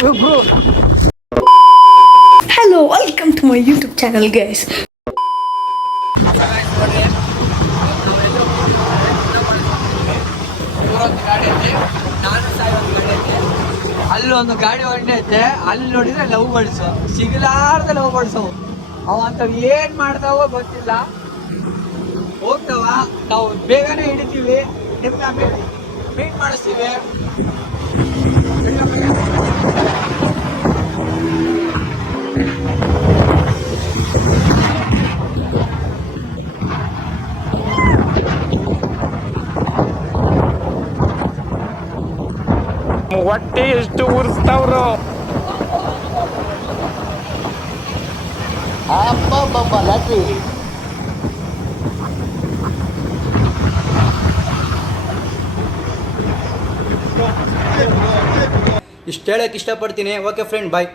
Bro. Hello, welcome to my YouTube channel, guys. ಅಲ್ಲೊಂದು ಗಾಡಿ ಹೊಂಟೈತೆ, ಅಲ್ಲಿ ನೋಡಿದ್ರೆ ಲವ್ ಬರ್ಡ್ಸ್ ಸಿಗಲಾರ್ದ ಲವ್ ಬರ್ಡ್ಸ್ ಅವ ಅಂತ ಏನ್ ಮಾಡ್ತಾವೋ ಗೊತ್ತಿಲ್ಲ. ಹೋಗ್ತಾವ, ನಾವು ಬೇಗನೆ ಹಿಡಿತೀವಿ, ನಿಮ್ಗೆ ಮೀಟ್ ಮಾಡಿಸ್ತೀವಿ. ಹೊಟ್ಟೆ ಎಷ್ಟು ಉರ್ಸ್ತಾವ್ರು. ಇಷ್ಟು ಹೇಳಕ್ಕೆ ಇಷ್ಟಪಡ್ತೀನಿ. ಓಕೆ ಫ್ರೆಂಡ್, ಬಾಯ್.